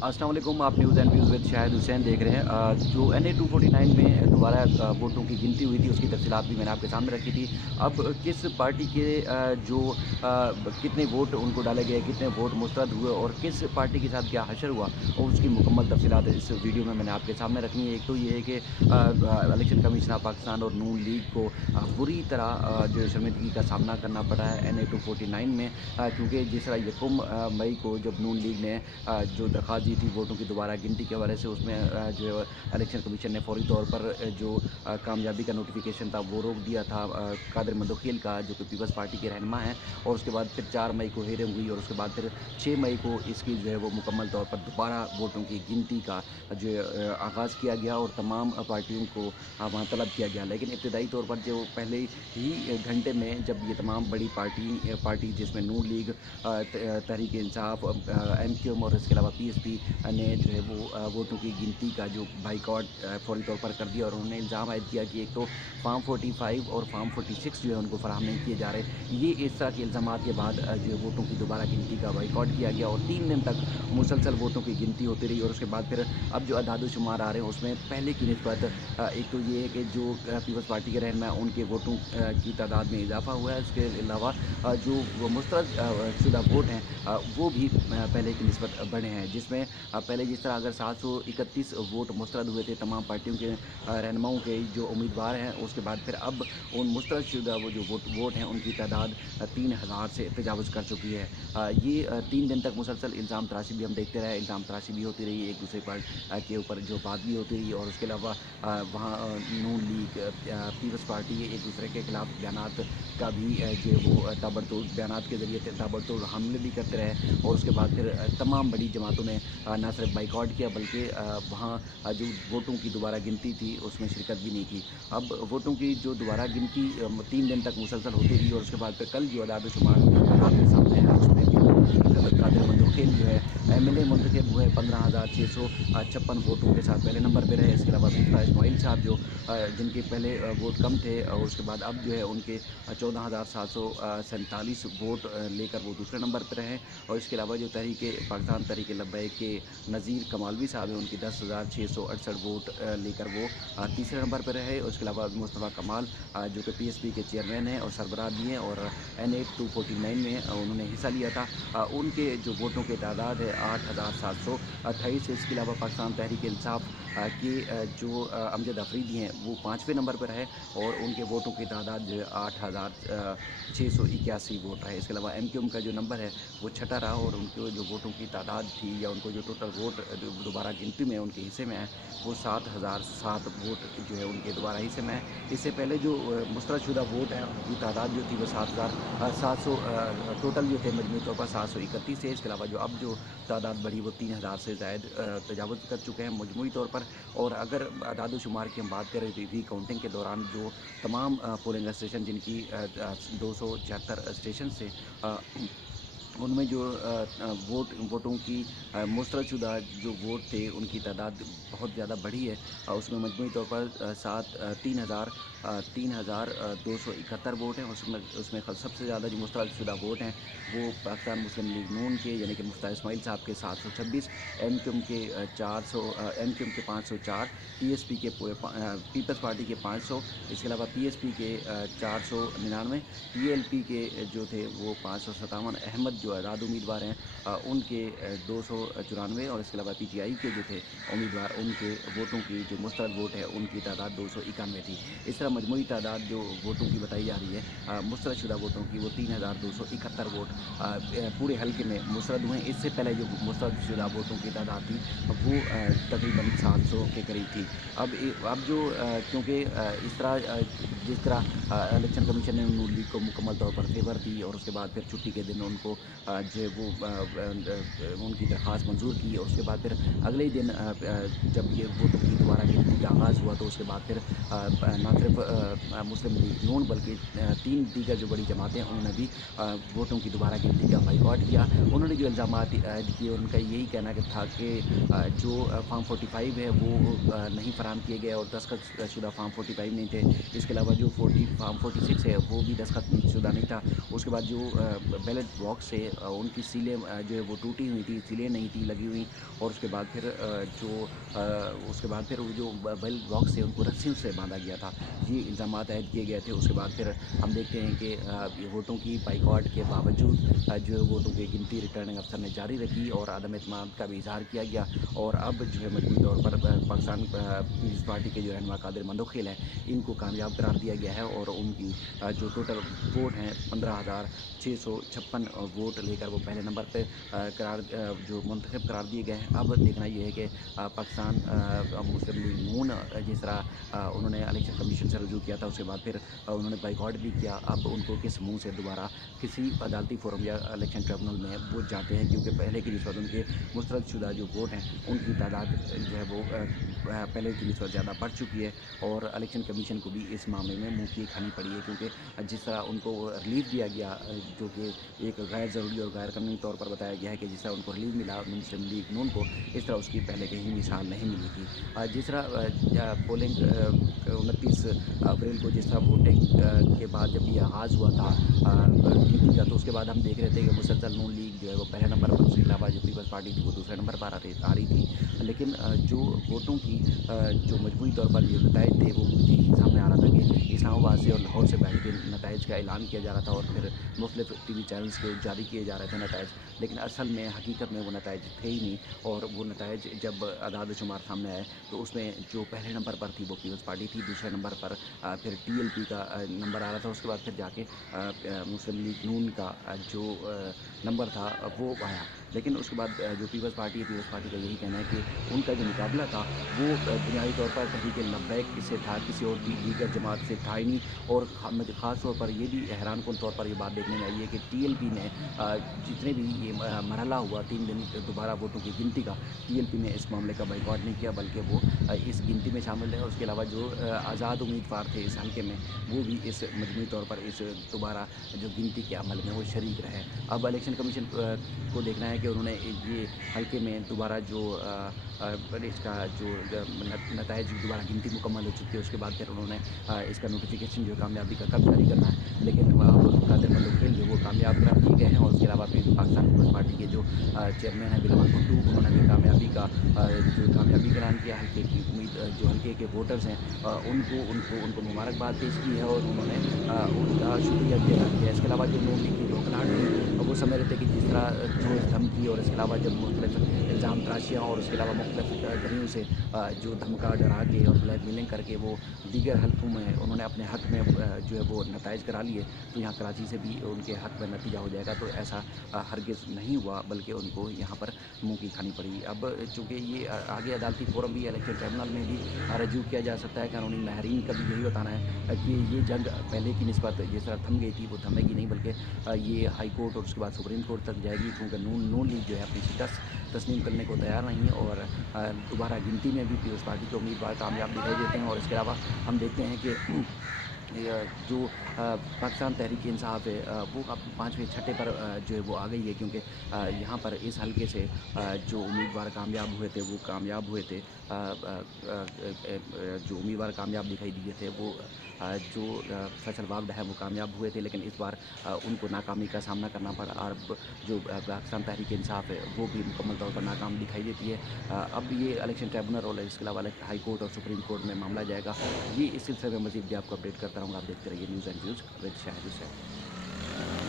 अस्सलाम वालेकुम। आप news and views with Shahid Hussain देख रहे हैं। जो NA 249 में दोबारा वोटों की गिनती हुई थी, उसकी तफसीलात भी मैंने आपके सामने रखी थी। अब किस पार्टी के कितने वोट उनको डाले गए, कितने वोट मुस्तरद हुए और किस पार्टी के साथ क्या हशर हुआ, और उसकी मुकम्मल तफसीलात इस वीडियो में मैंने आपके सामने रखनी है। एक तो ये है कि इलेक्शन कमीशन ऑफ पाकिस्तान और नून लीग को बुरी तरह जो है शर्मिंदगी का सामना करना पड़ा है NA 249 में, क्योंकि जिस तरह यकम मई को जब नून लीग ने जो दरख्वास्त दी थी वोटों की दोबारा गिनती के हवाले से, उसमें जो है इलेक्शन कमीशन ने फौरी तौर पर जो कामयाबी का नोटिफिकेशन था वो रोक दिया था कादिर मंदोखिल का, जो कि पीपल्स पार्टी के रहनुमा हैं। और उसके बाद फिर 4 मई को हेयरिंग हुई और उसके बाद फिर 6 मई को इसकी जो है वो मुकम्मल तौर पर दोबारा वोटों की गिनती का जो है आगाज़ किया गया और तमाम पार्टियों को वहाँ तलब किया गया। लेकिन इब्तदाई तौर पर जो पहले ही घंटे में जब ये तमाम बड़ी पार्टी जिसमें नून लीग, तहरीक इंसाफ, MQM और इसके अलावा PSP ने जो है वो वोटों की गिनती का जो बाइकआउट फौरी तौर पर कर दिया, और उन्होंने इल्ज़ाम आयद किया कि एक तो फार्म 45 और फार्म 46 जो है उनको फराहम नहीं किए जा रहे। ये इस तरह के इल्ज़ामात के बाद जो है वोटों की दोबारा गिनती का बाइकआउट किया गया और 3 दिन तक मुसलसल वोटों की गिनती होती रही। और उसके बाद फिर अब जो अदाद शुमार आ रहे हैं उसमें पहले की निस्बत एक तो ये है कि जो पीपल्स पार्टी के रहनुमा हैं उनके वोटों की तादाद में इजाफा हुआ है। उसके अलावा जो वो मुस्तरद शुदा वोट हैं वो भी पहले की निस्बत बढ़े हैं, जिसमें पहले जिस तरह अगर 731 वोट मुस्तरद हुए थे तमाम पार्टियों के रहनुमाओं के जो उम्मीदवार हैं, उसके बाद फिर अब उन मुस्तरद शुदा वो जो वोट हैं उनकी तादाद 3000 से तजावज़ कर चुकी है। ये 3 दिन तक मुसलसल इल्ज़ाम तराशी भी हम देखते रहे, इल्ज़ाम तराशी भी होती रही, एक दूसरे पर के ऊपर जो बात भी होती रही। और उसके अलावा वहाँ नून लीग, पीपल्स पार्टी एक दूसरे के खिलाफ बयानात का भी जो है वो ताबड़तोड़ बयानात के ज़रिए ताबड़तोड़ हमले भी करते रहे। और उसके बाद फिर तमाम बड़ी जमातों ने ना सिर्फ बाइकआउट किया बल्कि वहाँ जो वोटों की दोबारा गिनती थी उसमें शिरकत भी नहीं की। अब वोटों की जो दोबारा गिनती 3 दिन तक मुसलसल होती रही और उसके बाद फिर कल जो अदाद शुमार आपके सामने है उसमें कादिर मंदोखिल जो है MLA मुंतखब हुए 15,656 वोटों के साथ पहले नंबर पर रहे। इसके अलावा मुफ्ता इस्माइल साहब जो जिनके पहले वोट कम थे और उसके बाद अब जो है उनके 14,747 वोट लेकर वो दूसरे नंबर पर रहे। और इसके अलावा जो तहरीक पाकिस्तान तहरीक लब्बैक के नज़ीर कमालवी साहब हैं उनकी 10,668 वोट लेकर वो तीसरे नंबर पर रहे। और इसके अलावा मुस्तफ़ा कमाल जो कि PSP के चेयरमैन हैं और सरबराह भी हैं और NA 249 में उन्होंने हिस्सा लिया था, उनके जो वोटों की तादाद है 8,728। इसके अलावा पाकिस्तान तहरीक इंसाफ के जो अमजद अफरीदी हैं वो 5वें नंबर पर है और उनके वोटों की तादाद जो है 8,681 वोट रहे। इसके अलावा MQM का जो नंबर है वो छठा रहा और उनके जो वोटों की तादाद थी या उनको जो टोटल वोट दोबारा गिनती में उनके हिस्से में है वो 7,007 वोट जो है उनके दोबारा हिस्से में है। इससे पहले जो मुस्तरद शुदा वोट है उनकी तादाद जो थी वो 7,700 टोटल जो थे मजमूई तौर पर 731 है। इसके अलावा जो अब जो तादाद बढ़ी वो 3,000 से ज़ायद तजावज़ कर चुके हैं मजमूई तौर पर। और अगर अदाद शुमार की हम बात करें री काउंटिंग के दौरान जो तमाम पोलिंग स्टेशन जिनकी 276 स्टेशन से उनमें जो वोटों की मुस्तरदशुदा जो वोट थे उनकी तादाद बहुत ज़्यादा बढ़ी है। उसमें मजमूई तौर पर 3,271 वोट हैं। उसमें सबसे ज़्यादा जो मुस्तरदशुदा वोट हैं वो पाकिस्तान मुस्लिम लीग नून के यानी कि मुफ्ता इस्माइल साहब के 726, MQM के 400, MQM के 504, PSP के पीपल्स पार्टी के 500, इसके अलावा PSP के 499, PLP के जो थे वो 557, अहमद जो आज़ाद उम्मीदवार हैं उनके 294 और इसके अलावा PTI के जो थे उम्मीदवार उनके वोटों की जो मुस्तरद वोट है उनकी तादाद 291 थी। इस तरह मजमूई तादाद जो वोटों की बताई जा रही है मुस्तरद शुदा वोटों की वो 3,271 वोट पूरे हल्के में मुस्तरद हुए। इससे पहले जो मुस्तरद शुदा वोटों की तादाद थी वो तकरीबन 700 के करीब थी। अब जो क्योंकि इस तरह जिस तरह इलेक्शन कमीशन ने नून लीग को मुकम्मल तौर पर फेवर दी और उसके बाद फिर छुट्टी के दिन उनको जो है वो उनकी दरख्वास्त मंजूर की और उसके बाद फिर अगले ही दिन जब ये वोटों की दोबारा गिनती का आगाज़ हुआ तो उसके बाद फिर ना सिर्फ मुस्लिम लीग नून बल्कि 3 दीगर जो बड़ी जमातें उन्होंने भी वोटों की दोबारा गिनती का बाइकआउट किया। उन्होंने जो इल्ज़ामात ऐड किए उनका यही कहना कि था कि जो फार्म 45 है वो नहीं फराहम किए गए और दस्तखत शुदा फार्म 45 नहीं थे। इसके अलावा जो फार्म 46 है वो भी दस्तखत शुदा नहीं था। उसके बाद जो बैलेट बॉक्स से थे उनकी सीलें जो है वो टूटी हुई थी, सीलें नहीं थी लगी हुई, और उसके बाद फिर उसके बाद फिर वो जो बैलेट बॉक्स थे उनको रस्सियों से बाँधा गया था। ये इल्ज़ामात आयद किए गए थे। उसके बाद फिर हम देखते हैं कि ये वोटों की बाइकआउट के बावजूद जो है वोटों की गिनती रिटर्निंग अफ़सर ने जारी रखी और अदम एतमाद का भी इज़हार किया गया, और अब जो है मजमूई तौर पर पाकिस्तान पीपल्स पार्टी के जो रहनुमा कादिर मंदोखिल हैं, इनको कामयाब करार दिया गया है, और उनकी जो टोटल वोट हैं 15,656 वोट लेकर वो पहले नंबर पे जो मुंतखब करार दिए गए हैं। अब देखना ये है कि पाकिस्तान मुस्लिम लीग नून जिस तरह उन्होंने इलेक्शन कमीशन से रजू किया था, उसके बाद फिर उन्होंने बाइकआउट भी किया। अब उनको किस मुँह से दोबारा किसी अदालती फोरम या इलेक्शन ट्रिब्यूनल में वो जाते हैं, क्योंकि पहले की निस्बत उनके मुस्तरदशुदा जो वोट हैं उनकी तादाद जो है वो पहले की निस्बत ज़्यादा बढ़ चुकी है, और इलेक्शन कमीशन को भी इस मामले में मुँह की खानी पड़ी है, क्योंकि जिस तरह उनको रिलीफ दिया गया जो कि एक गैर ज़रूरी और गैर कानूनी तौर पर बताया गया है कि जिस तरह उनको रिलीफ मिला मुस्लिम लीग नून को, इस तरह उसकी पहले कहीं मिसाल नहीं मिली थी। जिस तरह पोलिंग 29 अप्रैल को जिस तरह वोटिंग के बाद जब ये आगाज़ हुआ था गिनती का, तो उसके बाद हम देख रहे थे कि मुसलसल नून लीग जो है वो पहले नंबर पर, उसके अलावा जो पीपल्स पार्टी थी वो दूसरे नंबर पर आ रही थी। लेकिन जो वोटों की जो मजमूई तौर पर जो नताइज थे वो यही सामने आ रहा था कि इस्लामाबाद से और लाहौर से बेहतरीन नताइज का ऐलान किया जा रहा था, और फिर मुख्तलिफ टीवी चैनल्स के जारी किए जा रहे थे नताइज, लेकिन असल में हकीकत में वो नताइज थे ही नहीं। और वो नताइज जब अदाद शुमार सामने आए तो उसमें जो पहले नंबर पर थी वो पीपल्स पार्टी थी, दूसरे नंबर पर फिर TLP का नंबर आ रहा था, उसके बाद फिर जाके मुस्लिम लीग नून का जो नंबर था वो आया। लेकिन उसके बाद जो पीपल्स पार्टी है, पीपल्स पार्टी का यही कहना है कि उनका जो मुकाबला था वो बुनियादी तौर पर तहरीक लब्बैक से था, किसी और दीगर जमात से था ही नहीं। और मुझे ख़ास तौर पर ये भी हैरानकुन तौर पर ये बात देखने में आई है कि TLP ने जितने भी ये मरहला हुआ 3 दिन दोबारा वोटों की गिनती का, TLP ने इस मामले का बाइकआउट नहीं किया, बल्कि वो इस गिनती में शामिल है। उसके अलावा जो आज़ाद उम्मीदवार थे इस हल्के में, वो भी इस मजमूई तौर पर इस दोबारा जो गिनती के अमल में वो शरीक रहे। अब इलेक्शन कमीशन को देखना है कि उन्होंने ये हल्के में दोबारा जो इसका जो नताइज दोबारा गिनती मुकम्मल हो चुकी है, उसके बाद फिर उन्होंने इसका नोटिफिकेशन जो है कामयाबी का कब जारी करना है। लेकिन अब कादिर मंडोखिल जो वो कामयाब करार दिए गए हैं, और उसके अलावा फिर पाकिस्तान पीपल्स पार्टी के जो चेयरमैन हैं बिलावल भुट्टो, उन्होंने भी कामयाबी का ऐलान किया। हल्के की जो हल्के के वोटर्स हैं उनको उनको उनको मुबारकबाद पेश की है, और उन्होंने उनका शुक्रिया भी अदा किया है। इसके अलावा जो नून लीग की बौखलाहट थी, वो समझ रहे थे कि जिस तरह ठोस धमकी, और इसके अलावा जब मुख्तलिफ इल्ज़ाम तराशियाँ, और उसके अलावा मुख्तलिफ तरीक़ों से जो धमका डरा के और ब्लैकमेलिंग करके वो दीगर हल्कों में उन्होंने अपने हक़ में जो है वो नताइज करा लिए, तो यहाँ कराची से भी उनके हक़ में नतीजा हो जाएगा। तो ऐसा हरगिज़ नहीं हुआ, बल्कि उनको यहाँ पर मुँह की खानी पड़ी। अब चूँकि ये आगे अदालती फ़ोरम भी इलेक्शन ट्रिब्यूनल में भी रजू किया जा सकता है। कानूनी माहिरीन का भी यही बताना है कि ये जंग पहले की निस्बत जिस तरह थम गई थी वो थमेगी नहीं, बल्कि ये हाई कोर्ट और उसके बाद सुप्रीम कोर्ट तक जाएगी, क्योंकि नून लीग जो है अपनी शिकस्त तस्लीम करने को तैयार नहीं है, और दोबारा गिनती में भी पीपल्स पार्टी के उम्मीदवार कामयाब दिखाई देते हैं। और इसके अलावा हम देखते हैं कि जो पाकिस्तान तहरीक इंसाफ है वो अब 5वें छठे पर जो है वो आ गई है, क्योंकि यहाँ पर इस हलके से जो उम्मीदवार कामयाब हुए थे वो कामयाब हुए थे। जो उम्मीदवार कामयाब दिखाई दिए थे वो जो फैसल वाबड है वो कामयाब हुए थे, लेकिन इस बार उनको नाकामी का सामना करना पड़ा, और जो पाकिस्तान तहरीक इंसाफ है वो भी मुकम्मल तौर पर नाकाम दिखाई देती है। अब ये इलेक्शन ट्रिब्यूनल और इसके अलावा हाई कोर्ट और सुप्रीम कोर्ट में मामला जाएगा। ये इस सिलसिले में मज़ीद भी आपको अपडेट करता रहूँगा। आप देखते रहिए news and views with Shahid Hussain.